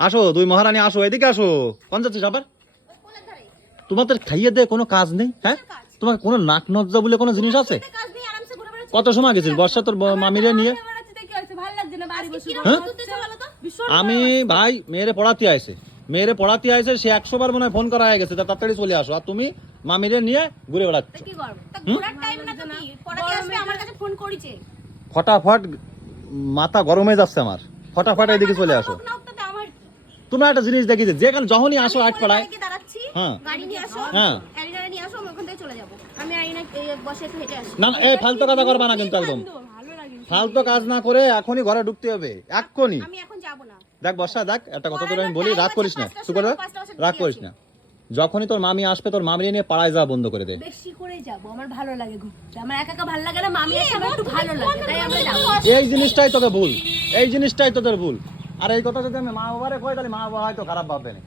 আসো দুই মহারানী আসো এদিকে আসো। কোন যাচ্ছিস আবার? তোমাদের খাইয়ে দেয় কোনো কাজ নেই হ্যাঁ? তোমার কোনো নাক নজ্জা বলে কোনো জিনিস আছে? এতে কাজ নেই আরামসে ঘুরে বেড়াচ্ছি কত সময় গেছিস? বর্ষা তোর মামিরে নিয়ে? তো? আমি ভাই মেয়েরে পড়াতে আইছে। মেয়েরে পড়াতে আইছে সে একশো বার মনে হয় ফোন করা হয়ে গেছে তা তাড়াতাড়ি চলে আসো। আর তুমি মামিরে নিয়ে ঘুরে বেড়াচ্ছ। তা কি করব তা ঘোরার টাইম না তো কি? পড়াতে আসবে আমার কাছে ফোন করেছে। ফটাফট মাথা গরম হয়ে যাচ্ছে আমার। ফটাফট এদিকে চলে আসো হোক না হোক তাতে আমার তোমরা একটা জিনিস দেখিছে যেখানে যখনই আসো আট পাড়ায় হ্যাঁ। গাড়ি নিয়ে আসো হ্যাঁ। অ্যারিনা নিয়ে আসো আমি ওখান থেকে চলে যাব। আমি অ্যারিনা এই বসে একটু হেঁটে আসি। না না, এই ফালতু কথা করবা না কিন্তু একদম। ফালতু কাজ না করে এখনই ঘরে ঢুকতে হবে এক্ষুনি। আমি এখন যাব না। দেখ বর্ষা দেখ একটা কথা তোর আমি বলি রাগ করিস না। তুই করে রাগ করিস না। যখনই তোর মামি আসবে তোর মামি নিয়ে পাড়ায় যাওয়া বন্ধ করে দে। বেশি করে যাব আমার ভালো লাগে ঘুরতে। আমার একা একা ভালো লাগে না মামি একটু ভালো লাগে তাই আমরা এই জিনিসটাই তোকে ভুল এই জিনিসটাই তোদের ভুল। আর এই কথা যদি আমি মা বাবারে কই তাহলে মা বাবা হয়তো খারাপ ভাববে না।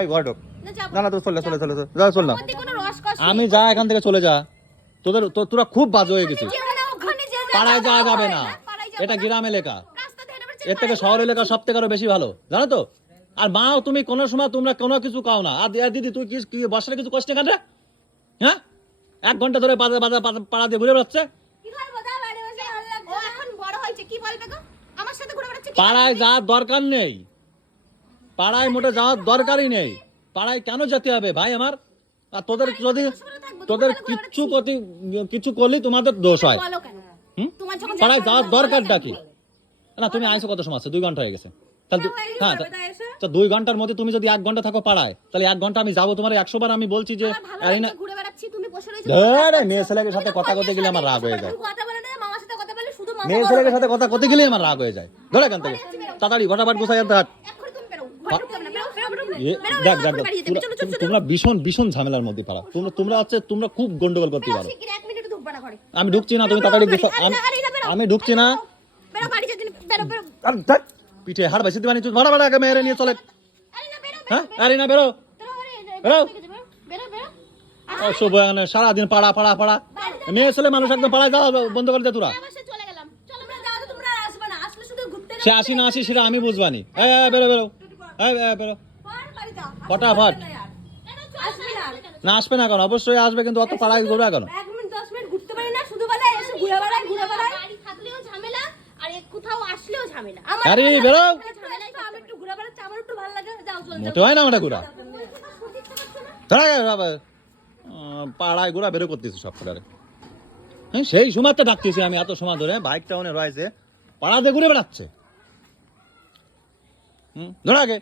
এই ঘর ঢোক না না তুই চলে চলে চলে চলে। যা চল না। আমি যা এখান থেকে চলে যা। তোদের তো- তোরা খুব বাজে হয়ে গেছিস। যেখানে ওখানে যে পাড়ায় যাওয়া যাবে না। এটা গ্রাম এলাকা এর থেকে শহর এলাকা সব থেকে আরও বেশি ভালো। জানো তো? আর মাও তুমি কোনো সময় তোমরা কোনো কিছু খাও না। আর দিদি তুই কি কি বর্ষার কিছু কষ্ট কাটে হ্যাঁ? এক ঘণ্টা ধরে বাজার বাজার পাড়া দিয়ে ঘুরে বেড়াচ্ছে। কি করব? দা বাড়ি বসে ও এখন বড় হয়েছে কি বলবে গো আমার সাথে ঘুরে বেড়াচ্ছে কি পাড়ায় যাওয়ার দরকার নেই। পাড়ায় মোটে যাওয়ার দরকারই নেই। পাড়ায় কেন যেতে হবে ভাই আমার? আর তোদের যদি তোদের কিচ্ছু প্রতি কিছু করলে তোমাদের দোষ হয়। হুম? পাড়ায় যাওয়ার দরকারটা কি? না তুমি আইসো কত সময় আছে? দুই ঘণ্টা হয়ে গেছে। তাহলে হ্যাঁ তো দুই ঘণ্টার মধ্যে তুমি যদি এক ঘণ্টা থাকো পাড়ায় তাহলে এক ঘণ্টা আমি যাব তোমার। একশো বার আমি বলছি যে মেয়ে ছেলের সাথে কথা বলতে গেলে আমার রাগ হয়ে যায় তুমি কথা বলে না মামার সাথে কথা বলে শুধু মামা মেয়ে ছেলের সাথে কথা করতে গেলেই আমার রাগ হয়ে যায়। ধরে এখান থেকে। তাড়াতাড়ি ফটাফট গুছাই আনতে হাট দেখ দেখ হবে। তোমরা- ভীষণ ভীষণ ঝামেলার মধ্যে পারা তোমরা তোমরা হচ্ছে তোমরা খুব গন্ডগোল করতে পারো। আমি ঢুকছি না তুমি তাড়াতাড়ি আমি ঢুকছি না। পিঠে হাড় বেশি দিবানি ভাড়া ভাড়া আগে মেয়েরে নিয়ে চলে। হ্যাঁ? আরে না বেরো। বেরো, আছে, সারাদিন পাড়া পাড়া পাড়া। মেয়ে ছেলে মানুষ একদম পাড়ায় যাওয়া বন্ধ করে দে তোরা আবার সে চলে গেলাম। চলো, আমরা যাব, তোমরা আর আসবে না। আসলে শুধু ঘুরতে সে আসি না আসি সেটা আমি বুঝবানি বেরো বেরো বেরো ফটাফট না? না আসবে না কেন অবশ্যই আসবে কিন্তু অত পাড়ায় ঘুরবে কেন এক মিনিট, দশ মিনিট ঘুরতে পারি না, শুধু বলে এসে ঘুরে বেড়াই, ঘুরে বেড়াই। বাড়ি থাকলেও ঝামেলা, আর এ কোথাও আসলেও ঝামেলা। আমার আরে, বেরো। তো, আমি একটু ঘুরে বেড়াচ্ছি, আমার একটু ভালো লাগে। যাও, চলে যাও। মোটে হয় না ঘোরা পাড়ায় ঘোরা বেরো করতেছি সব হ্যাঁ সেই সময় তো ডাকতেছি আমি এত সময় ধরে বাইকটা ওনে রয়েছে পাড়াতে ঘুরে বেড়াচ্ছে হুম ধরা গে